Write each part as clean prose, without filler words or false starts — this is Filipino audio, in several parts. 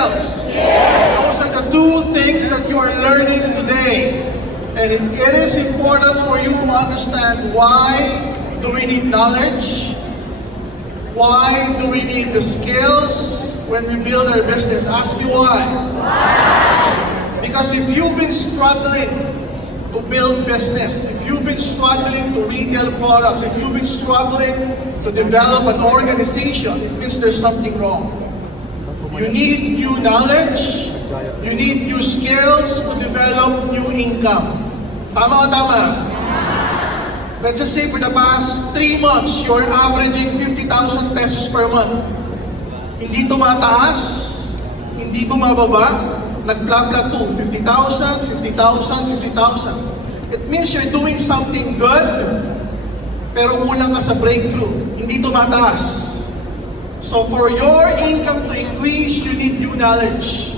skills. Those are the two things that you are learning today. And it is important for you to understand why do we need knowledge? Why do we need the skills when we build our business? Ask me why. Because if you've been struggling to build business, if you've been struggling to retail products, if you've been struggling to develop an organization, it means there's something wrong. You need new knowledge, you need new skills to develop new income. Tama o tama? Let's just say for the past 3 months, you're averaging 50,000 pesos per month. Hindi tumataas, hindi bumababa, nag-plateau, 50,000, 50,000, 50,000. It means you're doing something good, pero kulang ka sa breakthrough. Hindi tumataas. So for your income to increase, you need new knowledge.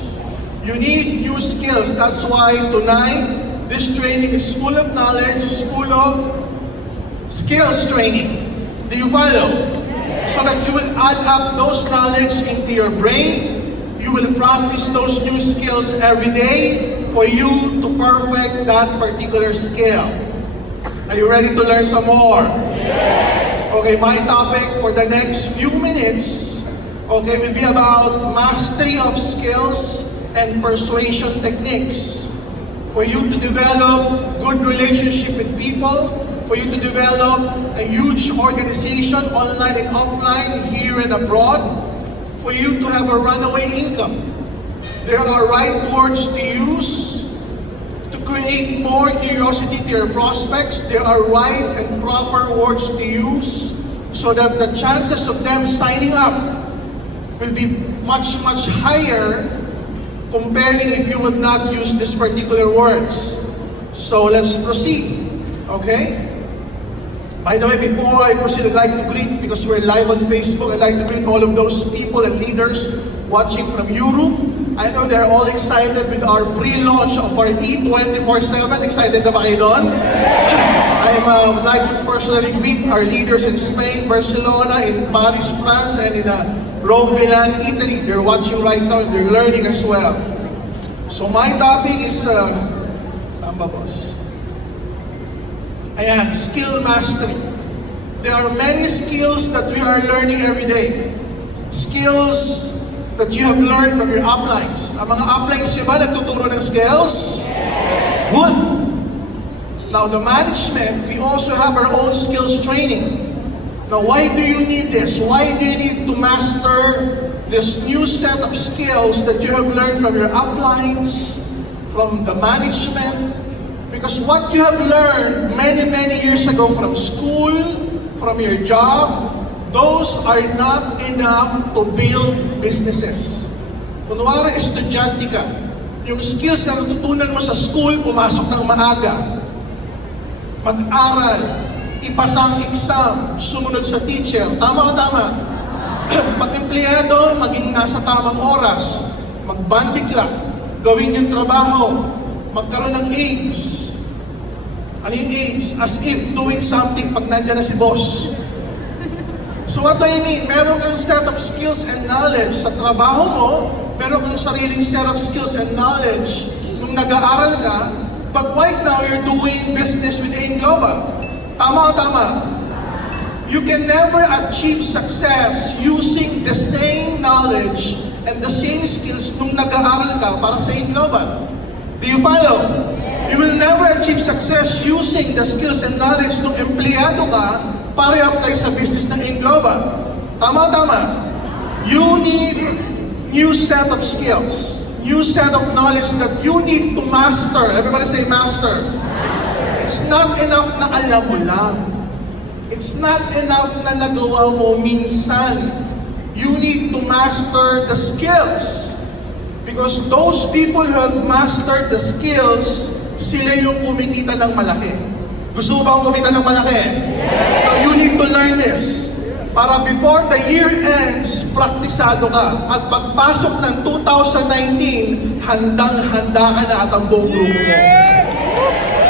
You need new skills. That's why tonight, this training is full of knowledge, is full of skills training. Do you follow? So that you will add up those knowledge into your brain. You will practice those new skills every day for you to perfect that particular skill. Are you ready to learn some more? Yes. Okay, my topic for the next few minutes, okay, will be about mastery of skills and persuasion techniques. For you to develop good relationship with people, for you to develop a huge organization online and offline, here and abroad, for you to have a runaway income. There are right words to use to create more curiosity to your prospects. There are right and proper words to use so that the chances of them signing up will be much, much higher comparing if you would not use these particular words. So let's proceed, okay? By the way, before I proceed, I'd like to greet, because we're live on Facebook, I'd like to greet all of those people and leaders watching from Europe. I know they're all excited with our pre-launch of our E24/7. Excited na ba kayo doon? I would like to personally greet our leaders in Spain, Barcelona, in Paris, France, and in Rome, Milan, Italy. They're watching right now and they're learning as well. So my topic is, saan ba boss? Ayan, skill mastery. There are many skills that we are learning every day. Skills that you have learned from your uplines. Ang mga uplines nyo ba nagtuturo ng skills? Good. Now the management, we also have our own skills training. Now why do you need this? Why do you need to master this new set of skills that you have learned from your uplines, from the management? Because what you have learned many, many years ago from school, from your job, those are not enough to build businesses. Kunwari, estudyante ka, yung skills na natutunan mo sa school, pumasok ng maaga, mag-aral, ipasa ang exam, sumunod sa teacher, tama o tama? Pag-empleyado, maging nasa tamang oras, magbandikla, gawin yung trabaho, magkaroon ng aids. Ano yung aids? As if doing something pag nandiyan na si boss. So what do you mean? Meron kang set of skills and knowledge sa trabaho mo, meron kang sariling set of skills and knowledge nung nag-aaral ka, but right now you're doing business with AIM Global. Tama o tama? You can never achieve success using the same knowledge and the same skills nung nag-aaral ka para sa AIM Global. Do you follow? You will never achieve success using the skills and knowledge nung empleyado ka para i-apply sa business ng AIM Global. Tama o tama? You need new set of skills, new set of knowledge that you need to master. Everybody say master. It's not enough na alam mo lang. It's not enough na nagawa mo minsan. You need to master the skills. Because those people who have mastered the skills, sila yung kumikita ng malaki. Gusto mo ba kumita ng malaki? Yes. Now you need to learn this. Para before the year ends, praktisado ka. At pagpasok ng 2019, handang-handa ka na at ang buong grupo mo.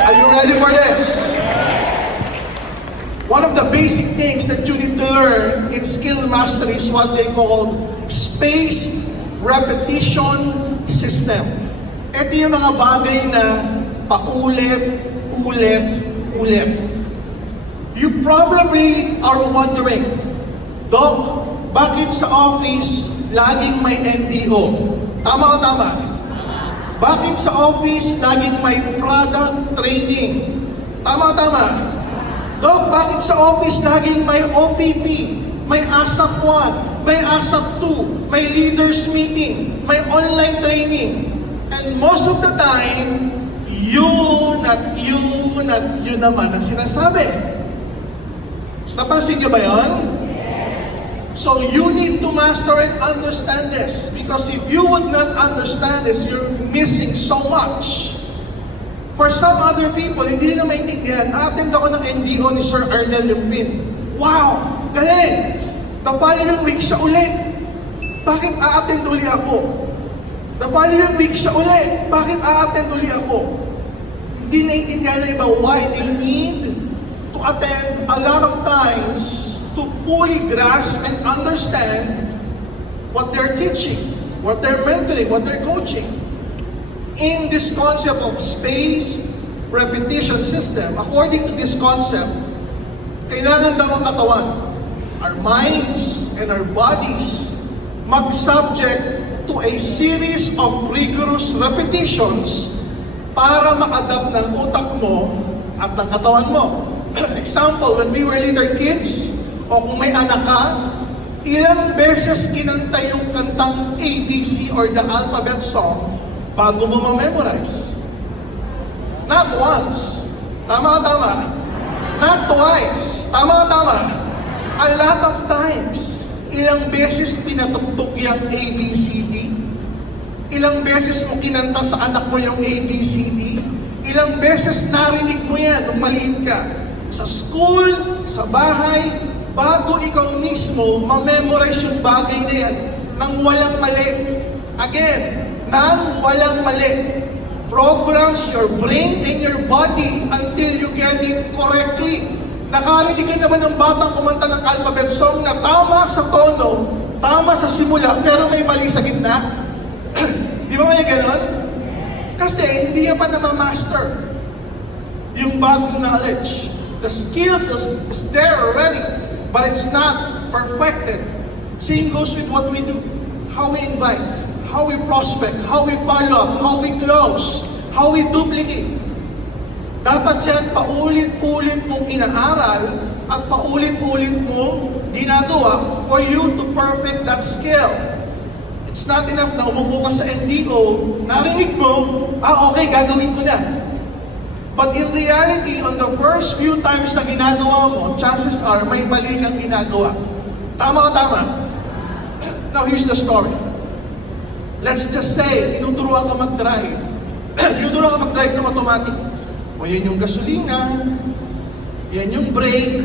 Are you ready for this? One of the basic things that you need to learn in skill mastery is what they call spaced repetition system. Ito yung mga bagay na paulit, ulit. You probably are wondering, Doc, bakit sa office laging may NDO? Tama o tama? Bakit sa office laging may product training? Tama o tama? Doc, bakit sa office laging may OPP, may ASAP 1, may ASAP 2, may leaders meeting, may online training? And most of the time, yun naman ang sinasabi. Napansin niyo ba yun? So you need to master and understand this. Because if you would not understand this, you're missing so much. For some other people, hindi nila maintindihan. Attend ako ng NDO ni Sir Arnel Limpin. Wow! Galing! The following week siya ulit. Bakit a-attend uli ako? The following week siya ulit. Bakit a-attend uli ako? Hindi naiintindihan na iba why they need to attend a lot of times to fully grasp and understand what they're teaching, what they're mentoring, what they're coaching. In this concept of spaced repetition system, according to this concept, kailangan daw ang katawan, our minds and our bodies, mag-subject to a series of rigorous repetitions para ma-adapt ng utak mo at ng katawan mo. Example, when we were little kids, o kung may anak ka, ilang beses kinanta yung kantang ABC or the alphabet song bago mo ma-memorize? Not once. Tama o tama? Not twice. Tama o tama? A lot of times. Ilang beses pinatugtog yung ABCD? Ilang beses mo kinanta sa anak mo yung ABCD? Ilang beses narinig mo yan nung maliit ka? Sa school, sa bahay, bago ikaw mismo ma-memorize yung bagay na yan nang walang mali. Again, nang walang mali. Programs your brain and your body until you get it correctly. Nakarinig ka naman ng batang kumanta ng alphabet song na tama sa tono, tama sa simula, pero may mali sa gitna? Di ba may ganon? Kasi hindi yan pa na-master yung bagong knowledge. The skills is there already, but it's not perfected. Same goes with what we do. How we invite, how we prospect, how we follow up, how we close, how we duplicate. Dapat yan paulit-ulit mong inaaral at paulit-ulit mong ginagawa for you to perfect that skill. It's not enough na umupo ka sa NDO, narinig mo, okay, gagawin ko na. But in reality, on the first few times na ginagawa mo, chances are may mali kang ginagawa. Tama o tama? Now, here's the story. Let's just say, tinuturuan ka mag-drive. Tinuturuan ka mag-drive ng automatic. O yan yung gasolina, yan yung brake.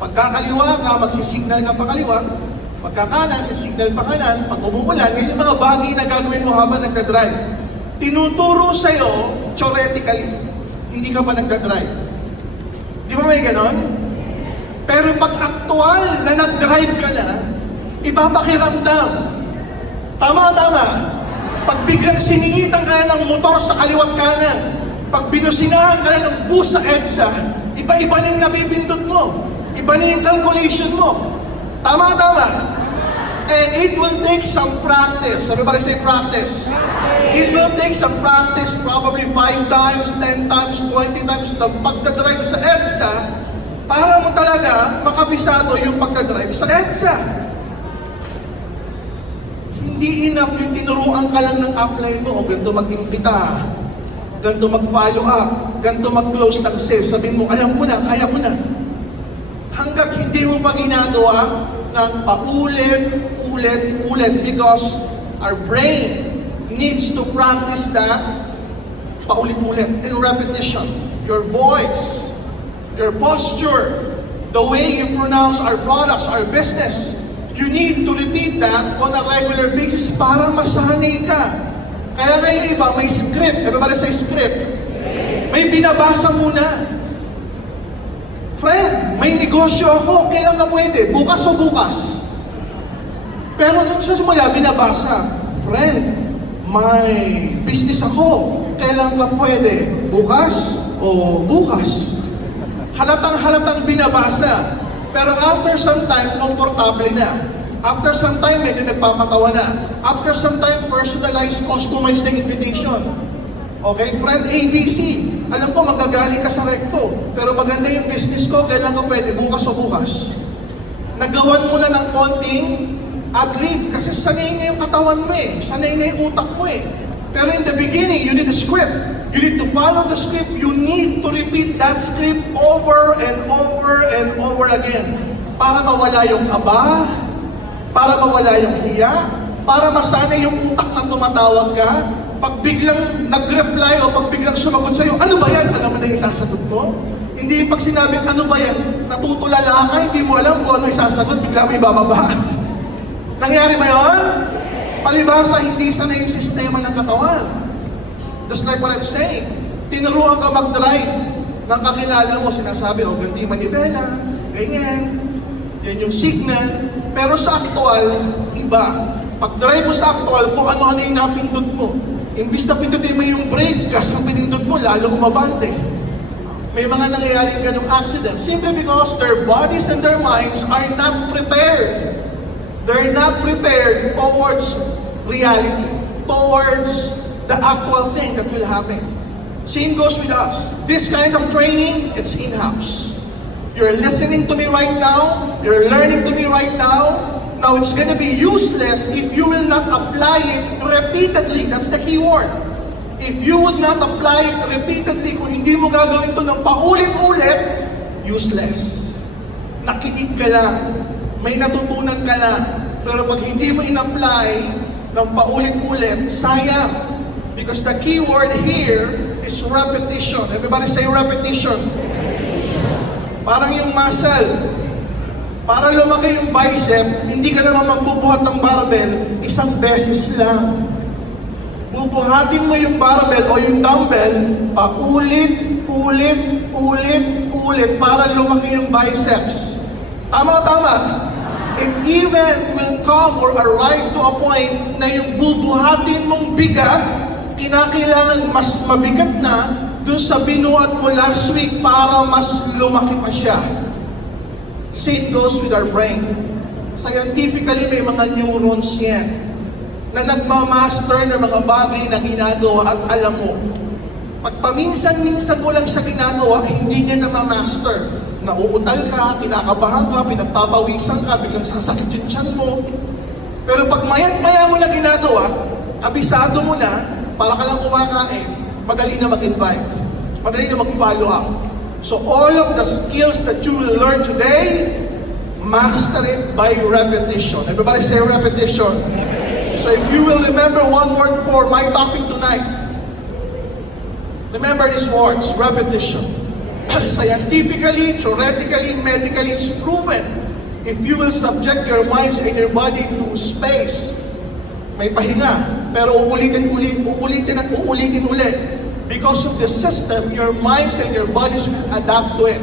Pagkakaliwa ka, magsisignal ka pa kaliwa. Pagkakanan, sisignal pa kanan. Pag umuulan, yan yung mga bagay na gagawin mo habang nagda-drive. Tinuturo sa'yo, theoretically. Hindi ka pa nagda-drive. Di ba may ganon? Pero pag aktual na nag-drive ka na, ipapakiramdam. Tama o tama? Pag biglang siningitan ka na ng motor sa kaliwat kanan, pag binusinahan ka na ng bus sa EDSA, iba-iba na yung nabibindot mo. Iba na yung calculation mo. Tama o tama? And it will take some practice. Everybody say practice. It will take some practice, probably 5 times, 10 times, 20 times ng pagdadrive sa EDSA para mo talaga makabisado yung pagdadrive sa EDSA. Hindi enough yung tinuruan ka lang ng upline mo, o ganito mag-imbita, ganito mag-follow up, ganito mag-close ng sales. Sabihin mo, alam ko na, kaya ko na. Hanggat hindi mo pa ginagawa ng paulit-ulit because our brain needs to practice that paulit-ulit in repetition. Your voice, your posture, the way you pronounce our products, our business, you need to repeat that on a regular basis para masanay ka. Kaya ngayon iba, may script. Everybody say script. May binabasa muna. Friend, may negosyo ako. Kailan ka pwede? Bukas o bukas? Pero sa simula, binabasa. friend, may business ako. Kailan ka pwede? Bukas o bukas? Halatang binabasa. Pero after some time, komportable na. After some time, medyo nagpapatawa na. After some time, personalized, customized na invitation. Okay, friend ABC, alam ko magagaling ka sa recto, pero maganda yung business ko, kailan ka pwede? Bukas o bukas? Nagawan mo na ng konting ad-lib, kasi sanay na yung katawan mo eh, sanay na yung utak mo eh. Pero in the beginning, you need a script. You need to follow the script. You need to repeat that script over and over and over again. Para mawala yung kaba, para mawala yung hiya, para masanay yung utak na tumatawag ka. Pag biglang nag-reply o pag biglang sumagot sa'yo, ano ba yan? Alam mo na yung isasagot mo? Hindi pag sinabing, ano ba yan? Natutulala ka, hindi mo alam kung ano isasagot, bigla may bababa. Nangyari ba yun? Palibasa, hindi sanay yung sistema ng katawan. Just like what I'm saying, tinuruan ka mag-drive ng kakilala mo, sinasabi, oh, ganti manibela, ganyan, yan yung signal. Pero sa actual, iba. Pag-drive mo sa actual, kung ano-ano yung napindot mo. Imbis na pindutin mo yung brake, gas ang pinindot mo, lalo umabante. May mga nangyayaring ganong accident simply because their bodies and their minds are not prepared. They're not prepared towards reality, towards the actual thing that will happen. Same goes with us. This kind of training, it's in-house. You're listening to me right now, you're learning to me right now. Now, it's gonna be useless if you will not apply it repeatedly. That's the key word. If you would not apply it repeatedly, kung hindi mo gagawin ito ng paulit-ulit, useless. Nakinig ka lang, may natutunan ka lang. Pero pag hindi mo in-apply ng paulit-ulit, sayang. Because the key word here is repetition. Everybody say repetition. Parang yung muscle. Para lumaki yung bicep, hindi ka naman magbubuhat ng barbell, isang beses lang. Bubuhatin mo yung barbell o yung dumbbell, paulit, ulit, para lumaki yung biceps. Tama. It even will come or arrive to a point na yung bubuhatin mong bigat, kinakailangan mas mabigat na dun sa binuhat mo last week para mas lumaki pa siya. Same goes with our brain. Scientifically, may mga neurons yan na nagmamaster ng mga bagay na ginagawa at alam mo. Pag paminsan-minsan mo lang siya ginagawa, hindi niya namamaster. Nauutal ka, kinakabahan ka, pinagpapawisan ka, biglang sasakit yung tiyan mo. Pero pag mayat-maya mo na ginagawa, kabisado mo na, para ka lang kumakain, madali na mag-invite, madali na mag-follow up. So all of the skills that you will learn today, master it by repetition. Everybody say repetition. So if you will remember one word for my topic tonight, remember these words, repetition. Scientifically, theoretically, medically, it's proven. If you will subject your minds and your body to space, may pahinga, pero uulitin ulit. Because of the system, your minds and your bodies will adapt to it.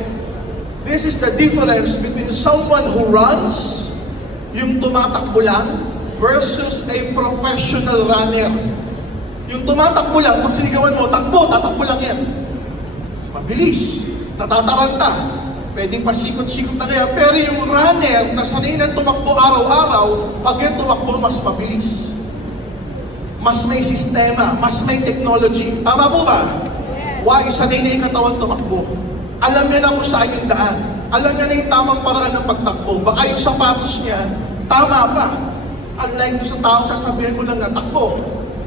This is the difference between someone who runs, yung tumatakbo lang, versus a professional runner. Yung tumatakbo lang, pag sinigawan mo, tatakbo lang yan. Mabilis, natataranta, pwedeng pasikot-sikot na kaya. Pero yung runner, na sanay na tumakbo araw-araw, pag yan tumakbo, mas mabilis. Mas may sistema, mas may technology. Tama po ba? Why? Sanay na yung katawan tumakbo. Alam niya na kung saan yung daan. Alam niya na yung tamang paraan ng pagtakbo. Baka yung sapatos niya, tama pa. Unlike sa taong sasabihin mo lang na takbo.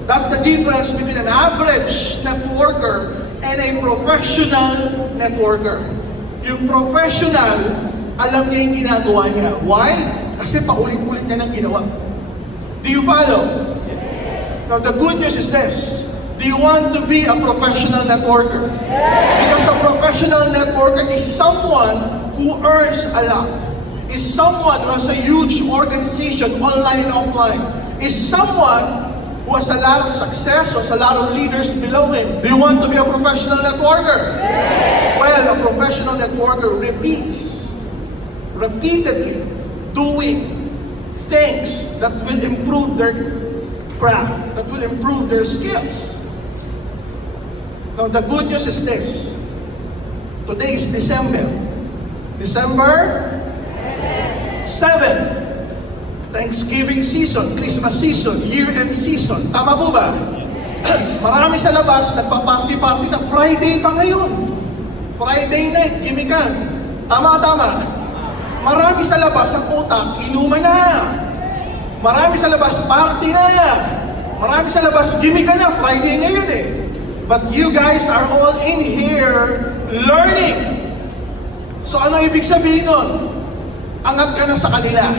That's the difference between an average networker and a professional networker. Yung professional, alam niya yung ginagawa niya. Why? Kasi paulit-ulit niya nang ginawa. Do you follow? Now, the good news is this. Do you want to be a professional networker? Because a professional networker is someone who earns a lot. Is someone who has a huge organization, online and offline. Is someone who has a lot of success, who has a lot of leaders below him. Do you want to be a professional networker? Well, a professional networker repeats, repeatedly, doing things that will improve their craft that will improve their skills. Now, the good news is this. Today is December. December 7. Thanksgiving season, Christmas season, year-end season. Tama po ba? Marami sa labas, nagpa-party-party na Friday pa ngayon. Friday night, gimikan. Tama. Marami sa labas, ang utak, inuman na. Marami sa labas, party na. Marami sa labas, gimikan na. Friday ngayon eh. But you guys are all in here learning. So ano ibig sabihin nun? Angat ka na sa kanila.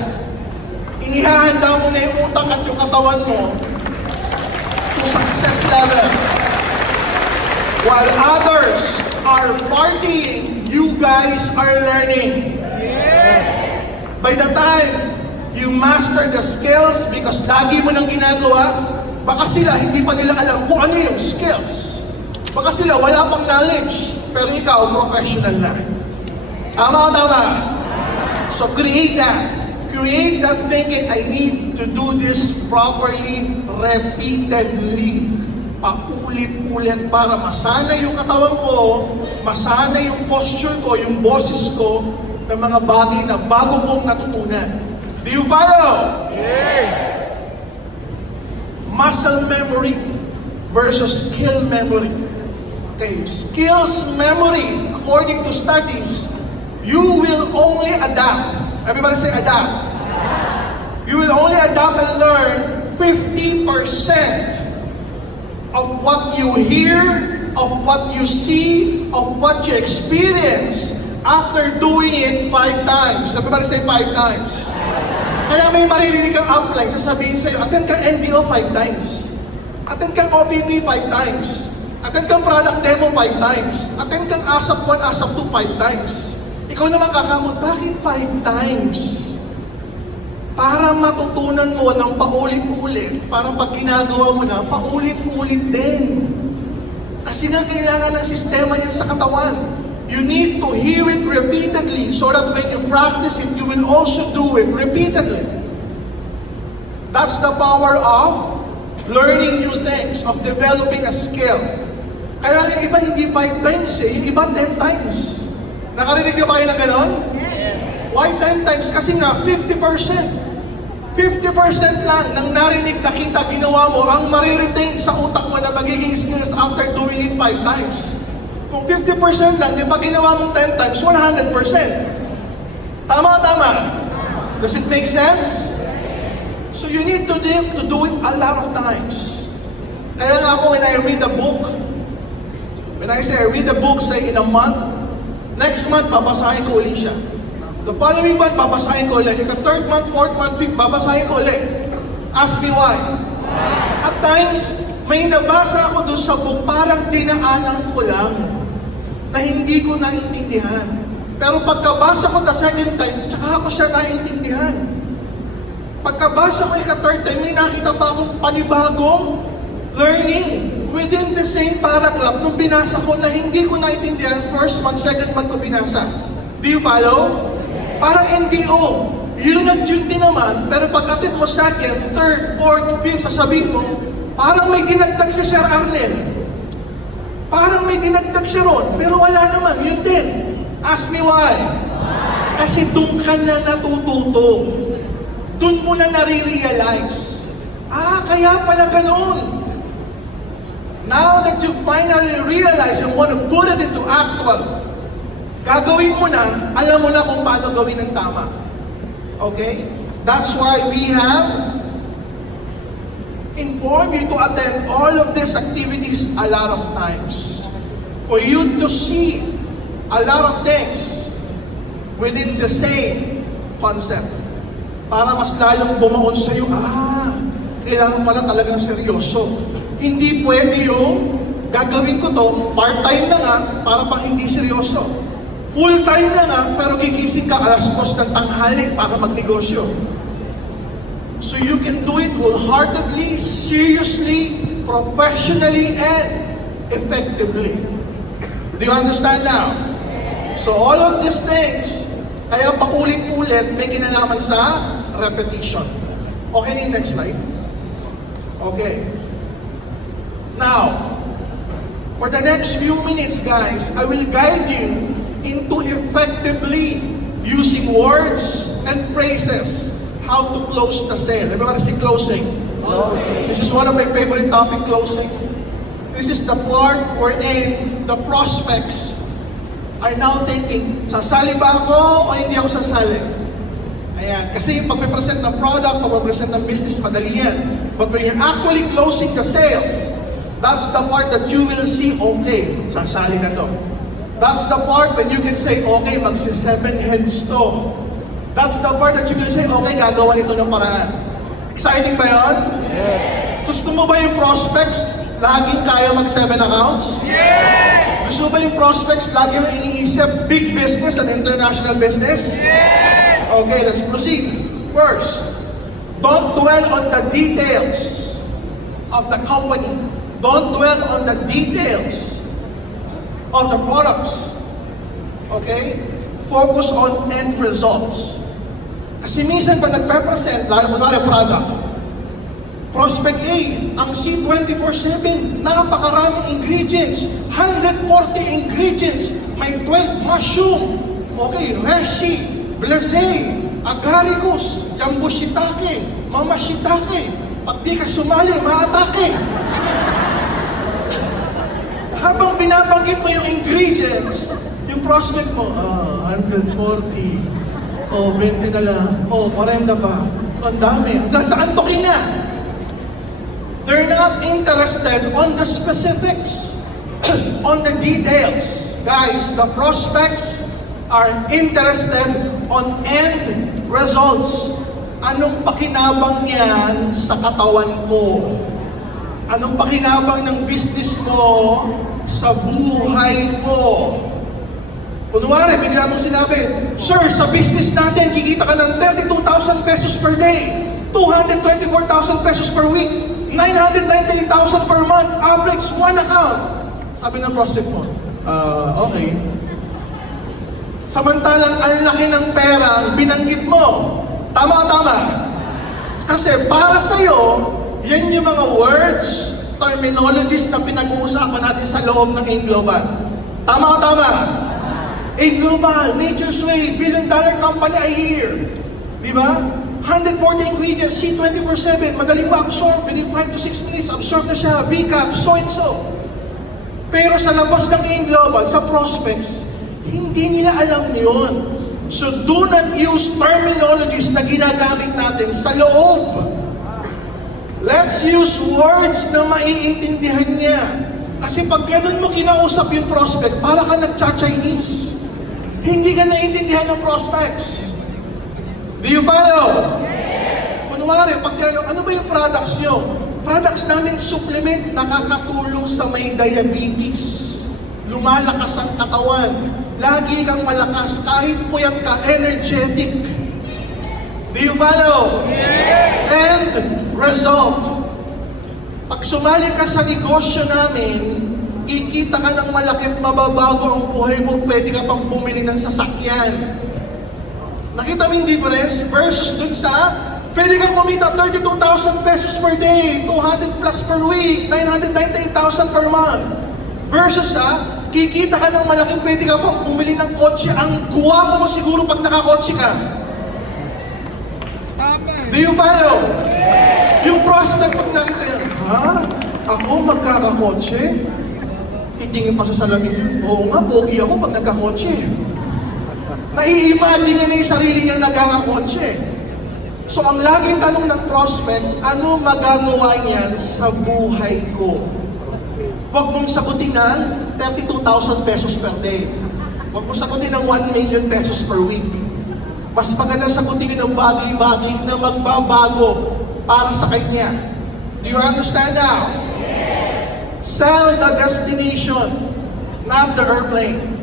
Inihahanda mo na yung utak at yung katawan mo to success level. While others are partying, you guys are learning. Yes. By the time you master the skills, because lagi mo nang ginagawa, baka sila hindi pa nila alam kung ano yung skills. Baka sila wala pang knowledge, pero ikaw professional na. Tama. So create that. Create that thinking, I need to do this properly, repeatedly. Paulit-ulit para masana yung katawan ko, masana yung posture ko, yung boses ko, ng mga bagay na bago kong natutunan. Do you follow? Yes! Muscle memory versus skill memory. Okay, skills memory, according to studies, you will only adapt. Everybody say adapt. You will only adapt and learn 50% of what you hear, of what you see, of what you experience after doing it 5 times. Everybody say 5 times. Kaya may maririnig kang upline, sasabihin sa'yo, attend kang NDO 5 times. Attend kang OPP 5 times. Attend kang product demo 5 times. Attend kang ASAP 1, ASAP 2 5 times. Ikaw naman kakamot, bakit 5 times? Para matutunan mo ng paulit-ulit, para pag ginagawa mo na, paulit-ulit din. Kasi nga kailangan ng sistema yan sa katawan. You need to hear it repeatedly so that when you practice it, you will also do it repeatedly. That's the power of learning new things, of developing a skill. Kaya yung iba hindi 5 times eh, yung iba 10 times. Nakarinig niyo ba kayo ng ganon? Yes. Why 10 times? Kasi nga, 50%. 50% lang ng narinig, nakita, ginawa mo, ang mariretain sa utak mo na magiging skills after doing it 5 times. Kung 50% lang, di ba ginawa mong 10 times, 100%. Tama. Does it make sense? So you need to do it a lot of times. Kaya nga ako, when I read a book, when I say I read a book, say in a month, next month, babasahin ko ulit siya. The following month, babasahin ko ulit. Ika 3rd month, 4th month, 5th, babasahin ko ulit. Ask me why. At times, may nabasa ako doon sa book, parang dinaanan ko lang na hindi ko naintindihan. Pero pagkabasa ko the second time, tsaka ako siya naintindihan. Pagkabasa ko ika 3rd time, may nakita pa akong panibagong learning within the same paragraph nung binasa ko na hindi ko naintindihan, 1st month, 2nd month ko binasa. Do you follow? Parang NDO. Yun at yun din naman, pero pag-atid mo 2nd, 3rd, 4th, 5th, sasabihin mo, parang may ginagdag si Sir Arnel. Parang may ginagdag siya ron, pero wala naman, yun din. Ask me why. Kasi doon ka na natututo. Doon mo na nare-realize. Kaya pala ganun. Now that you finally realize and want to put it into actual, gagawin mo na, alam mo na kung paano gawin ng tama. Okay? That's why we have informed you to attend all of these activities a lot of times. For you to see a lot of things within the same concept. Para mas lalong bumaon sa iyo, kailangan pala talagang seryoso. Hindi pwede yung gagawin ko to, part-time na nga, para pang hindi seryoso. Full-time na nga, pero gigising ka alas 2 ng tanghali para magnegosyo. So you can do it wholeheartedly, seriously, professionally, and effectively. Do you understand now? So all of these things, kaya paulit-ulit may kinalaman sa repetition. Okay na yung next slide? Okay. Now, for the next few minutes, guys, I will guide you into effectively using words and phrases how to close the sale. Everybody say closing. Closing. This is one of my favorite topic, closing. This is the part wherein the prospects are now thinking, sasali ba ako o hindi ako sasali? Ayan. Kasi pag-present ng product, pag-present ng business, madali yan. But when you're actually closing the sale, that's the part that you will see, okay, sasali na to. That's the part when you can say, okay, magsi-7 heads to. That's the part that you can say, okay, gagawa nito ng paraan. Exciting ba yun? Yes. Gusto mo ba yung prospects laging kaya mag-7 accounts? Yes! Gusto mo ba yung prospects laging iniisip big business and international business? Yes! Okay, let's proceed. First, don't dwell on the details of the company. Don't dwell on the details of the products. Okay? Focus on end results. Kasi minsan pa nagpe-present, lalo mo na product, Prospect A, ang C24/7, napakaraming ingredients, 140 ingredients, may 12 mushroom, okay, reishi, blase, agaricus, jumbo shiitake, mama shiitake, pag di ka sumali, maatake. Habang binabanggit mo yung ingredients, yung prospect mo, 140, 20 na lang, 40 pa, ang dami, hanggang sa antokin na. They're not interested on the specifics, on the details. Guys, the prospects are interested on end results. Anong pakinabang niyan sa katawan ko? Anong pakinabang ng business mo sa buhay ko? Kunwari, bigla mong sinabi, sir, sa business natin, kikita ka ng 32,000 pesos per day, 224,000 pesos per week, 998,000 per month, average 1 account. Sabi ng prospect mo, okay. Samantalang ang laki ng pera ang binanggit mo. Tama. Kasi para sa'yo, yan yung mga words, terminologies na pinag-uusapan natin sa loob ng A-Global. Tama. A-Global, Nature's Way, billion-dollar company a year. Di ba? 140 ingredients, C24/7, madaling ma-absorb, within 5 to 6 minutes, absorb na siya, VCAP, so and so. Pero sa labas ng A-Global, sa prospects, hindi nila alam yun. So do not use terminologies na ginagamit natin sa loob. Let's use words na maiintindihan niya. Kasi pag ganun mo kinausap yung prospect, para ka nagcha-Chinese. Hindi ka naiintindihan ng prospects. Do you follow? Yes. Kunwari, pag tinanong, ano ba yung products nyo? Products namin supplement, nakakatulong sa may diabetes. Lumalakas ang katawan. Lagi kang malakas, kahit puyat ka, energetic. Do you follow? Yes. And result. Pag sumali ka sa negosyo namin, kikita ka ng malaki at mababago ang buhay mo, pwede ka pang bumili ng sasakyan. Nakita mo yung difference versus dun sa pwede kang kumita 32,000 pesos per day, 200 plus per week, 998,000 per month. Versus kikita ka ng malaking pwede ka pang bumili ng kotse. Ang guwapo mo siguro pag nakakotse ka. Do you follow? Yung prospect pag nakita yan, ako magkakakotse? Titingin pa sa salamin. Oo nga, pogi ako pag nagkakotse. Nai-imagine niya yung sarili niya nagkakakotse. So ang laging tanong ng prospect, ano magagawa niyan sa buhay ko? Huwag mong sagutin ng 32,000 pesos per day. Huwag mong sagutin ng 1 million pesos per week. Mas maganda sagutin ng bagay-bagay na magbabago para sa kanya. Do you understand now? Yes. Sell the destination, not the airplane.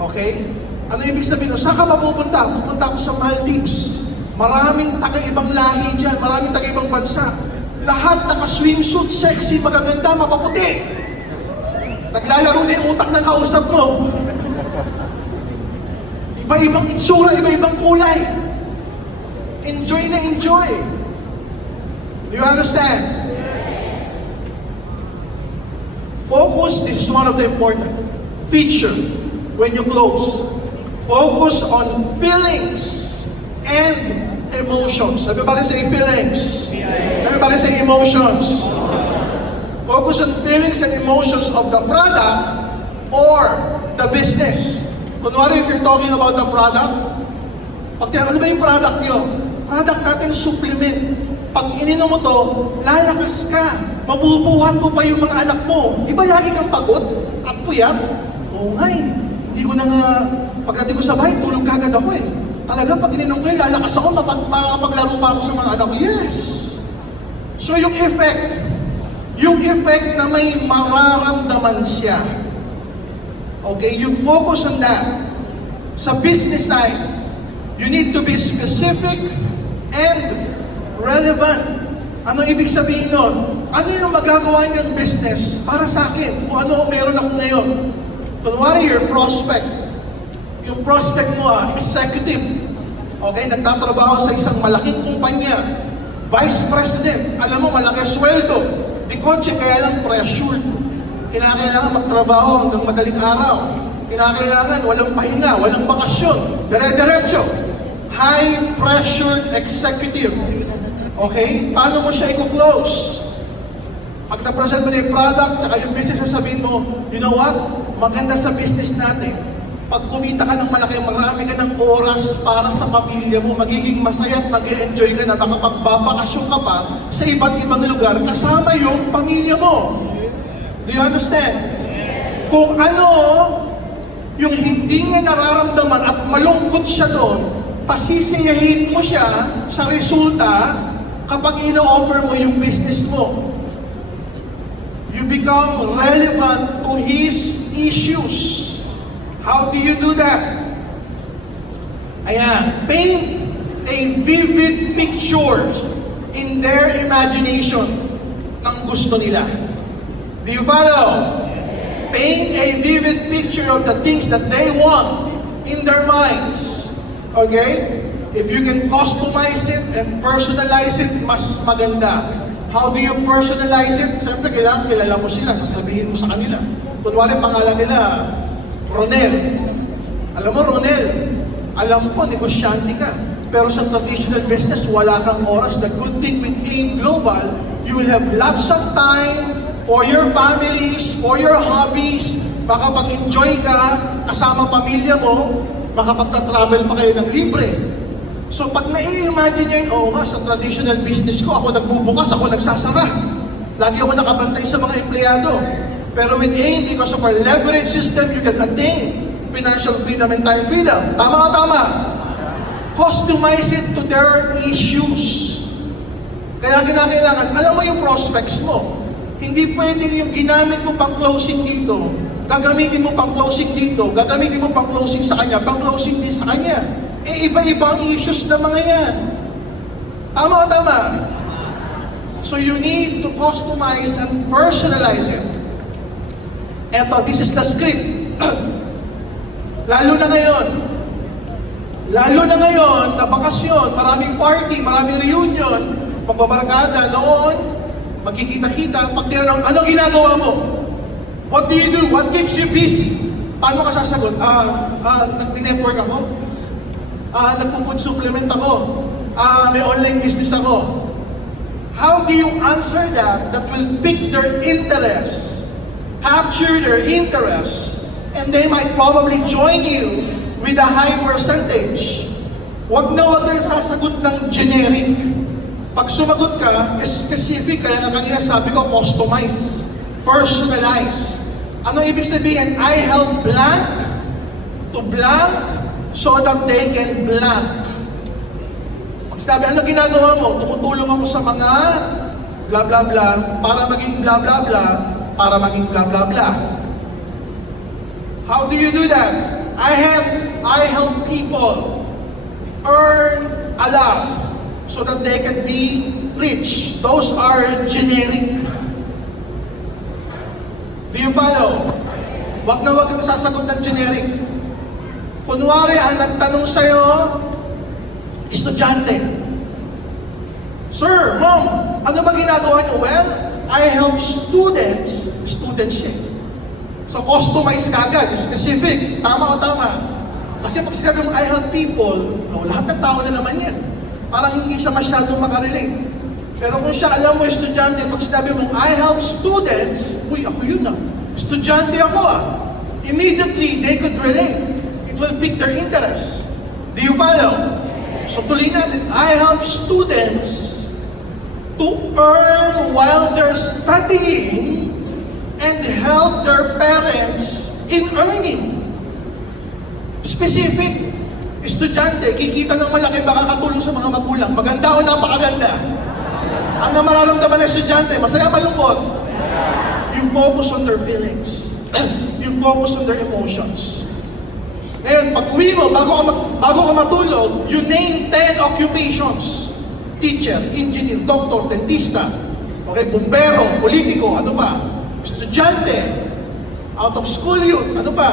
Okay? Ano ibig sabihin? Saan ka mapupunta? Pupunta ako sa Maldives. Maraming taga-ibang lahi dyan, maraming taga-ibang bansa. Lahat naka-swimsuit, sexy, magaganda, mapaputi. Naglalaro na yung utak ng kausap mo. Iba-ibang itsura, iba-ibang kulay. Enjoy na enjoy. Do you understand? Focus, this is one of the important feature when you close. Focus on feelings and emotions. Everybody say feelings. Everybody say emotions. Focus on feelings and emotions of the product or the business. Kunwari, if you're talking about the product, ano ba yung product nyo? Product natin, supplement. Pag ininom mo to, lalakas ka. Mabubuhat mo pa yung mga anak mo. Di ba lagi kang pagod at puyat? Oo nga eh. Hindi ko na nga, pagdating ko sa bahay, tulog kagad ako eh. Talaga, pag ininom ko, lalakas ako, makapaglaro pa ako sa mga anak ko. Yes! So yung effect na may mararamdaman siya. Okay, you focus on that. Sa business side, you need to be specific and relevant. Ano ibig sabihin nun? Ano yung magagawa niyang business para sa akin? Kung ano meron ako ngayon. Kunwari, your prospect. Yung prospect mo, executive. Okay, nagtatrabaho sa isang malaking kumpanya. Vice President. Alam mo, malaki sweldo. Di kotse, kaya lang pressured. Kinakailangan magtrabaho hanggang madaling araw. Kinakailangan walang pahinga, walang bakasyon. Dire-diretso. High-pressured executive. Okay? Paano mo siya i-close? Pag na-present mo na yung product, saka yung business, sasabihin mo, you know what? Maganda sa business natin. Pag kumita ka ng malaki, marami ka ng oras para sa pamilya mo, magiging masaya at mag-enjoy ka na, makapagbabakasyon ka pa sa iba't ibang lugar kasama yung pamilya mo. Do you understand? Kung ano yung hindi niya nararamdaman at malungkot siya doon, pasisiyahin mo siya sa resulta kapag ino-offer mo yung business mo. You become relevant to his issues. How do you do that? Ayan, paint a vivid picture in their imagination ng gusto nila. Do you follow? Paint a vivid picture of the things that they want in their minds. Okay? If you can customize it and personalize it, mas maganda. How do you personalize it? Siyempre, kailangan kilala mo sila, sasabihin mo sa kanila. Kunwari, pangalan nila, Ronel. Alam mo, Ronel, alam ko, negosyante ka. Pero sa traditional business, wala kang oras. The good thing with AIM Global, you will have lots of time for your families, for your hobbies, makapag-enjoy ka, kasama pamilya mo, makapagta-travel pa kayo ng libre. So pag nai-imagine nyo yun, oo nga, sa traditional business ko, ako nagbubukas, ako nagsasara. Lagi ako nakabantay sa mga empleyado. Pero with AIM, because of our leverage system, you can attain financial freedom and time freedom. Tama o tama? Customize it to their issues. Kaya kinakailangan, alam mo yung prospects mo. Hindi pwedeng yung ginamit mo pang closing dito, gagamitin mo pang closing dito, gagamitin mo pang closing sa kanya, pang closing din sa kanya. Eh, iba-iba ang issues na mga yan. Tama o tama? So you need to customize and personalize it. Eto, this is the script. Lalo na ngayon, na bakasyon, maraming party, maraming reunion, magbabarkada noon, magkikita-kita, pag tinanong, ano ginagawa mo? What do you do? What keeps you busy? Paano ka sasagot? Nag-network ako. Nagpo-food supplement ako. May online business ako. How do you answer that will pique their interest, capture their interest, and they might probably join you with a high percentage? Huwag kang sasagot ng generic. Pag sumagot ka, specific, kaya nga kanina sabi ko, customize, personalize. Ano ibig sabihin? I help blank to blank so that they can blank. Pag sinabi, ano ginagawa mo? Tumutulong ako sa mga blah blah blah para maging blah blah blah para maging blah blah blah. How do you do that? I help people earn a lot so that they can be rich. Those are generic. Do you follow? Wag kang sasagot ng generic. Kunwari, ang nagtanong sa'yo, estudyante. Sir, Mom, ano ba ginagawa niyo? Well, I help students siya. So customize ka agad, specific, tama o tama. Kasi pag sinabi mong I help people, no, lahat ng tao na naman yan. Parang hindi siya masyadong makarelate. Pero kung siya alam mo, estudyante, pag sinabi mong I help students, uy, ako yun ah. Estudyante ako ah. Immediately, they could relate. It will pique their interest. Do you follow? So tuloy natin, I help students to earn while they're studying and help their parents in earning. Specific. Estudyante, kikita ng malaki, baka katulong sa mga magulang. Maganda o napakaganda? Ang mararamdaman ng estudyante, masaya malungkot? You focus on their feelings. You focus on their emotions. Ngayon, pag uwi mo, bago ka matulog, you name 10 occupations. Teacher, engineer, doctor, dentista, okay, bumbero, politiko, ano ba? Estudyante, out of school yun, ano ba?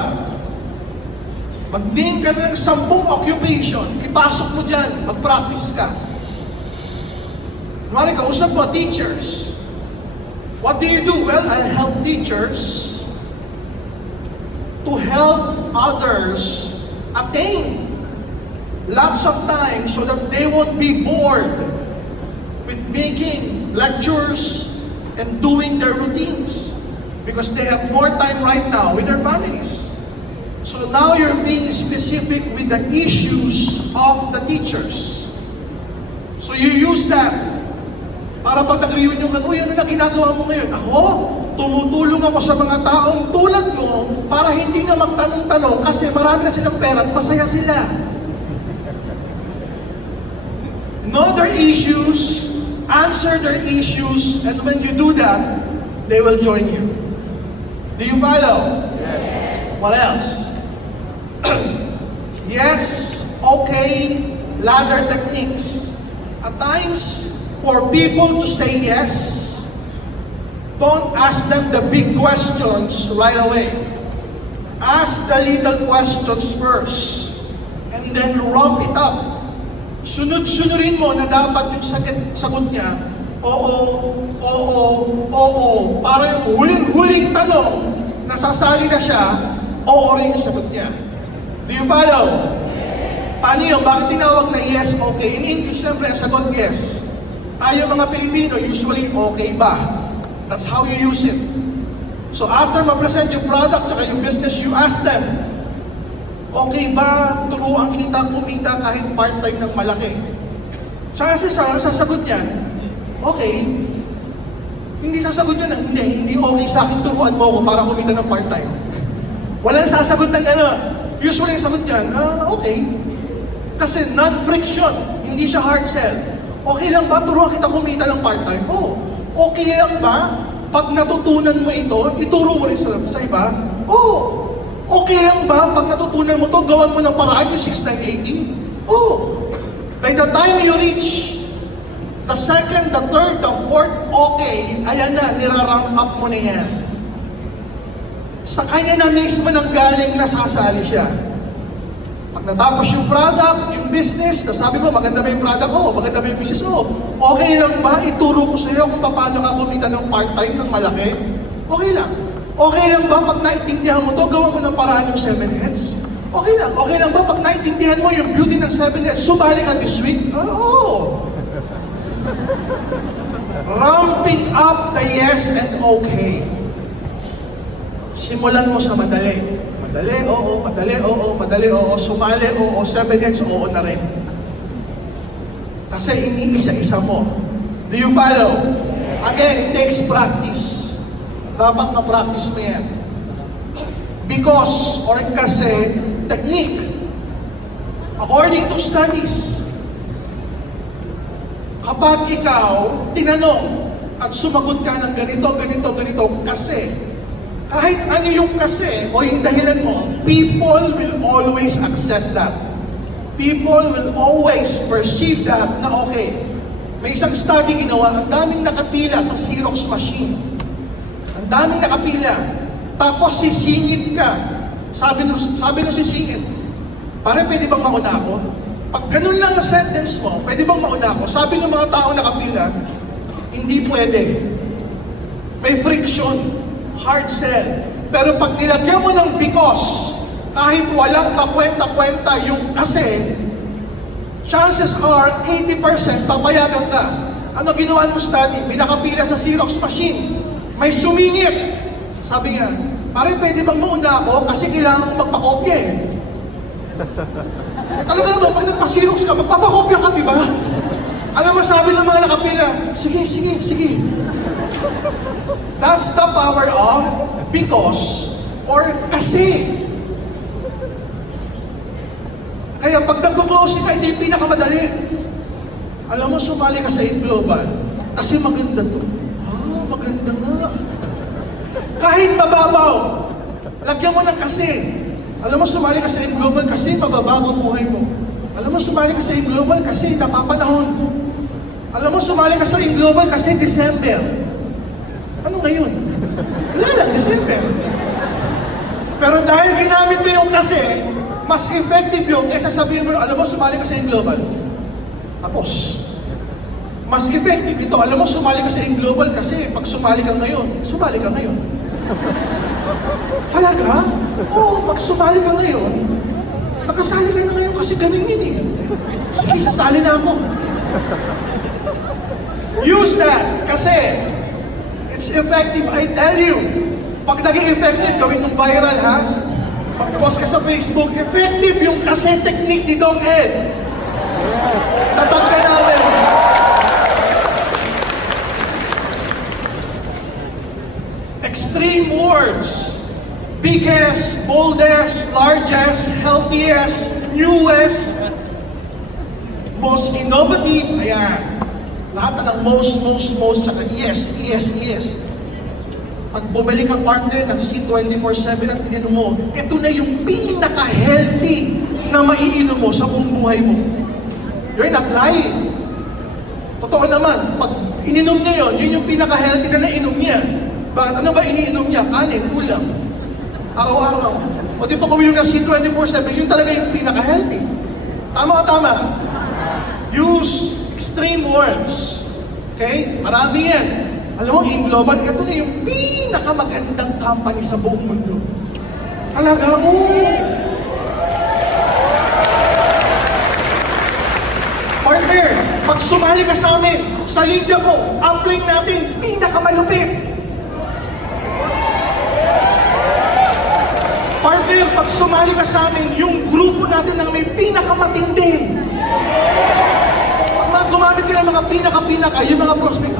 Mag-name ka ng 10 occupation, ipasok mo dyan, mag-practice ka. Kumari, kausap mo, teachers. What do you do? Well, I help teachers to help others attain lots of time so that they won't be bored with making lectures and doing their routines because they have more time right now with their families. So now you're being specific with the issues of the teachers. So you use that para pag nag-reunion ka, uy, ano na ginagawa mo ngayon? Ako, tumutulong ako sa mga taong tulad mo para hindi na magtanong-tanong kasi marami na silang pera at masaya sila. Know their issues, answer their issues, and when you do that, they will join you. Do you follow? Yes. What else? Yes, okay, ladder techniques. At times, for people to say yes, don't ask them the big questions right away. Ask the little questions first, and then ramp it up. Sunod-sunurin mo na dapat yung sagot niya, oo, para yung huling-huling tanong, nasasali na siya, oo rin yung sagot niya. Do you follow? Paano yun? Bakit tinawag na yes, okay? In English, siyempre, ang sagot yes. Tayo mga Pilipino, usually, okay ba? That's how you use it. So after ma-present yung product tsaka yung business, you ask them, okay ba turuan kita kumita kahit part-time ng malaki? Chances are, sasagot niyan, okay. Hindi sasagot niya na, hindi okay sa akin turuan mo ako para kumita ng part-time. Walang sasagot ng gano'n. Usually sagot niyan, okay. Kasi non-friction, hindi siya hard sell. Okay lang ba turuan kita kumita ng part-time? Oo. Okay lang ba pag natutunan mo ito, ituro mo rin sa iba? Oo. Okay lang ba pag natutunan mo to, gawan mo ng paraan yung 6980? Oo. By the time you reach the second, the third, the fourth, okay, ayan na, niraramp up mo na yan. Sa kanya na mismo nanggaling na sasali siya. Pag natapos yung product, yung business, nasabi mo, maganda ba yung product? Oo, maganda ba yung business? Oo. Okay lang ba ituro ko sa iyo kung paano ka kumita ng part-time ng malaki? Okay lang. Okay lang ba pag naintindihan mo to, gawa mo ng paraan yung 7 heads? Okay lang. Okay lang ba pag naintindihan mo yung beauty ng 7 heads, sumali ka this week? Oo. Ramping up the yes and okay. Simulan mo sa madali. Madali, oo, madali, oo, madali, oo, sumali, oo, 7 heads, oo na rin. Kasi iniisa-isa mo. Do you follow? Again, it takes practice. Dapat ma-practice mo yan. Because, or kasi, technique. According to studies, kapag ikaw tinanong at sumagot ka ng ganito, ganito, ganito, kasi, kahit ano yung kasi o yung dahilan mo, people will always accept that. People will always perceive that na okay. May isang study ginawa, ang daming nakapila sa Xerox machine. Ang daming nakapila. Tapos sisingit ka. Sabi nung sisingit, pare, pwede bang mauna ako? Pag ganun lang ang sentence mo, pwede bang mauna ako? Sabi ng mga tao nakapila, hindi pwede. May friction. Hard sell. Pero pag nilagyan mo ng because, kahit walang kakwenta-kwenta yung kasi, chances are 80% papayagan ka. Ano ginawa ng study? May nakapila sa Xerox machine. May sumingit. Sabi nga, pare, pwede bang mauna ako? Kasi kailangan ko magpakopya eh. Talaga naman, pag nagpa-Xerox ka, magpapakopya ka, di ba? Alam mo, sabi ng mga nakapila, sige, sige, sige. That's the power of because or kasi. Kaya pag nag-closing ka, ito yung pinakamadali. Alam mo, sumali ka sa Global kasi maganda to. Ah, maganda nga. Kahit mababaw, lagyan mo ng kasi. Alam mo, sumali ka sa Global kasi mababago buhay mo. Alam mo, sumali ka sa Global kasi napapanahon. Alam mo, sumali ka sa Global kasi December. Ano ngayon? Wala lang, December. Pero dahil ginamit mo yung kasi, mas effective yung kaysa sabihin mo, alam mo, sumali ka sa Global. Tapos, mas effective ito, alam mo, sumali ka sa Global kasi pag sumali ka ngayon, sumali ka ngayon. Talaga? Oo, pag sumali ka ngayon, nakasali ka na ngayon kasi ganun yun eh. Sige, sasali na ako. Use that kasi it's effective, I tell you. Pag naging effective, gawin mong viral ha. Pag-post ka sa Facebook, effective yung kasi technique ni Doc Ed. Tatag ka namin. Extreme words. Biggest, boldest, largest, healthiest, newest, most innovative. Ayan. Lahat na ng most, tsaka yes. Pag bumalik ang partner ng C24/7 at ininom mo, ito na yung pinaka-healthy na maiinom mo sa buong buhay mo. You're not lying. Totoo naman, pag ininom niya yun yung pinaka-healthy na nainom niya. Bakit? Ano ba iniinom niya? Kanin, ulam. Araw-araw. O di pa bumili ng C24/7, yun talaga yung pinaka-healthy. Tama o tama? Use extreme words. Okay? Marami yan. Alam mo, in global, ito na yung pinakamagandang company sa buong mundo. Talaga mo. Partner, pag sumali ka sa amin, sa linya ko, apply natin, pinakamalupit. Partner, pag sumali ka sa amin, yung grupo natin ang may pinakamatindi. Pag gumamit ka ng mga pinaka, yung mga prospect,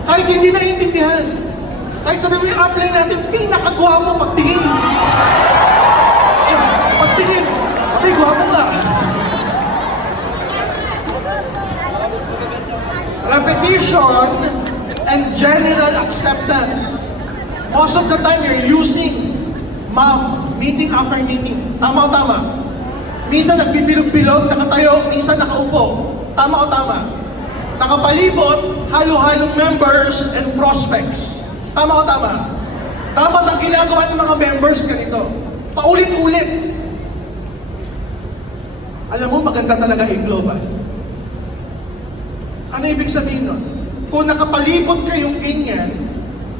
kahit hindi naiintindihan, kahit sabi mo yung apply natin, pinakagwapo pagtingin. Pagtingin, abay, gwapo nga. Repetition and general acceptance. Most of the time, you're using meeting after meeting. Tama o tama? Minsan nagbibilog-bilog, nakatayo, minsan nakaupo. Tama o tama? Nakapalibot, halo-halong members and prospects. Tama o tama? Dapat ang ginagawa ng mga members ganito. Paulit-ulit. Alam mo, maganda talaga yung global. Ano ibig sabihin nun? Kung nakapalibot kayong ganyan,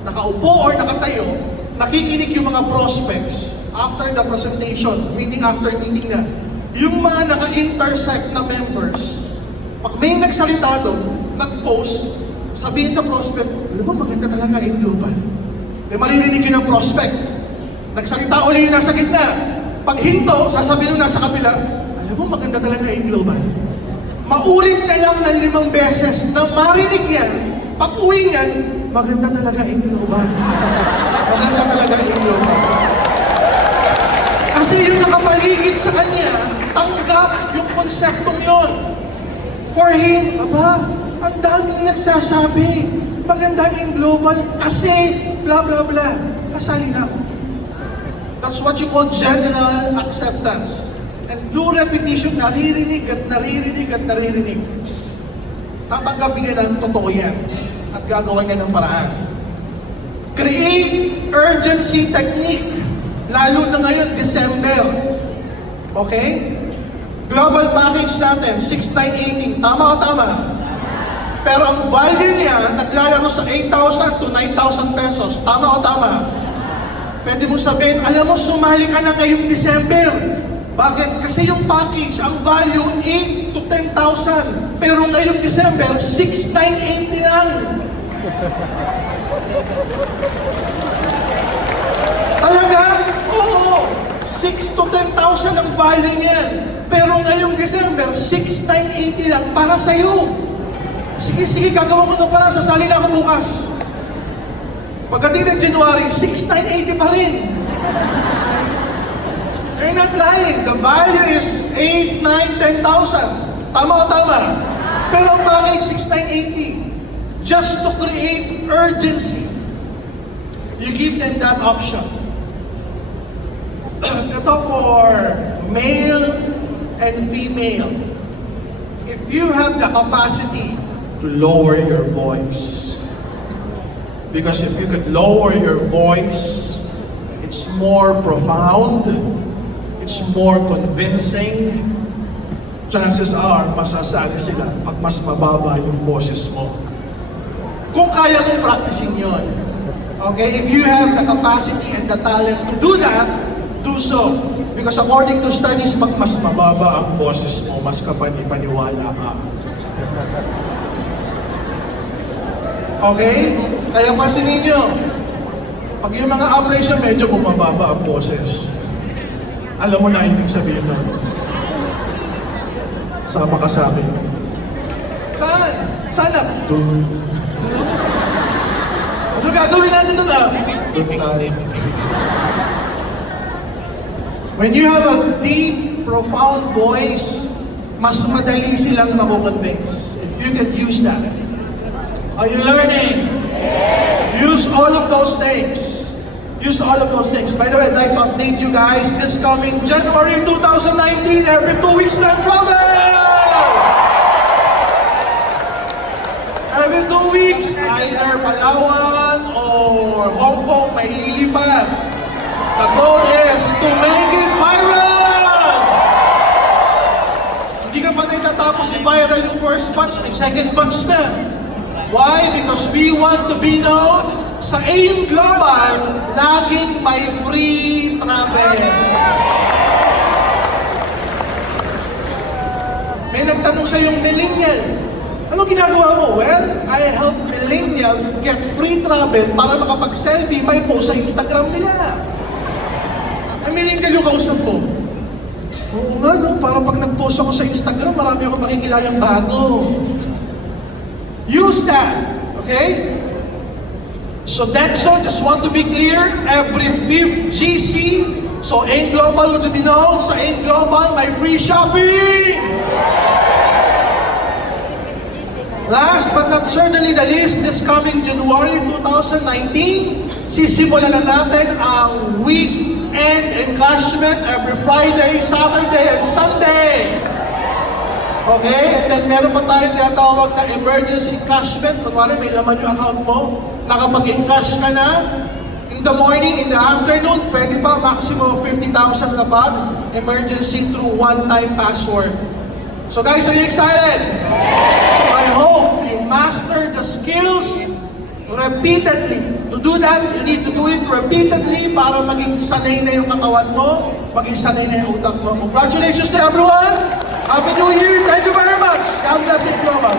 nakaupo or nakatayo, nakikinig yung mga prospects after the presentation, meeting after meeting na, yung mga naka-intersect na members, pag may nagsalita doon, nag-post, sabihin sa prospect, alam mo, maganda talaga yung global. May maririnig yun ng prospect. Nagsalita uli yung nasa gitna. Pag hinto, sasabihin nung nasa kapila, alam mo, maganda talaga yung global. Maulit na lang ng 5 beses na marinig yan, pag uwi niyan, maganda talaga yung global. Maganda talaga yung global. Kasi yung nakapaligid sa kanya, tanggap yung konseptong yon. For him, aba, ang daming nagsasabi, maganda yung global kasi blah blah blah. Kasali na ako. That's what you call general acceptance. And through repetition, naririnig at naririnig at naririnig. Tatanggapin niya ng totoo yan at gagawa niya ng paraan. Create urgency technique, lalo na ngayon, December. Okay? Global package natin, 6,980. Tama o tama? Pero ang value niya, naglalaro sa 8,000 to 9,000 pesos. Tama o tama? Pwede mo sabihin, alam mo, sumali ka na ngayong December. Bakit? Kasi yung package, ang value 8 to 10,000. Pero ngayong December, 6,980 lang. Talaga? Oo. 6 to 10,000 ang value niyan. Pero ngayong December, 6,980 lang para sa'yo. Sige, gagawa ko ng parang sasali na ako bukas. Pagdating ng January, 6,980 pa rin. You're not lying. The value is 8, 9, 10,000. Tama o tama? Pero ang package, 6,980. Just to create urgency. You give them that option. Ito for male and female. If you have the capacity to lower your voice, because if you could lower your voice, it's more profound, it's more convincing, chances are masasali sila pag mas mababa yung boses mo. Kung kaya mong practicing yon. Okay? If you have the capacity and the talent to do that, do so. Because according to studies, pag mas mababa ang boses mo, mas kapani-paniwala ka. Okay? Kaya pansinin nyo, pag yung mga apply siya, medyo bumababa ang boses. Alam mo na ibig sabihin nun. Sama ka sa akin. Saan? Saan na? Doon. Ano gagawin natin doon ah? Doon tayo. When you have a deep, profound voice, mas madali silang makukonvince. If you can use that. Are you learning? Yes. Use all of those things. Use all of those things. By the way, I'd like to update you guys. This coming January 2019, every 2 weeks lang travel! Every 2 weeks, either Palawan or Hong Kong, may lilipad. The goal is to make it viral! Hindi ka pa natatapos i-viral yung first batch, may second batch na. Why? Because we want to be known sa AIM Global, laging may free travel. May nagtanong sa yung millennial, ano ginagawa mo? Well, I help millennials get free travel para makapag-selfie, may post sa Instagram nila. Ang millennial yung kausap ko. Oo nga, no? Para pag nag-post ako sa Instagram, marami ako makikilayang bago. Use that, okay? So that's all, just want to be clear, every 5th GC, so AIM Global would be known, sa AIM Global, may free shopping! Last but not certainly the least, this coming January 2019, sisimulan na natin ang weekend encashment every Friday, Saturday, and Sunday. Okay? And then meron pa tayo tinatawag na emergency encashment. Kunwari may laman yung account mo, nakapag-encash ka na, in the morning, in the afternoon, pwede pa maximum of 50,000 kapag emergency through one-time password. So guys, are you excited? So I hope you master the skills repeatedly. To do that, you need to do it repeatedly para maging sanay na yung katawan mo, maging sanay na yung utak mo. Congratulations to everyone! Happy New Year! Thank you very much! God bless you, Global!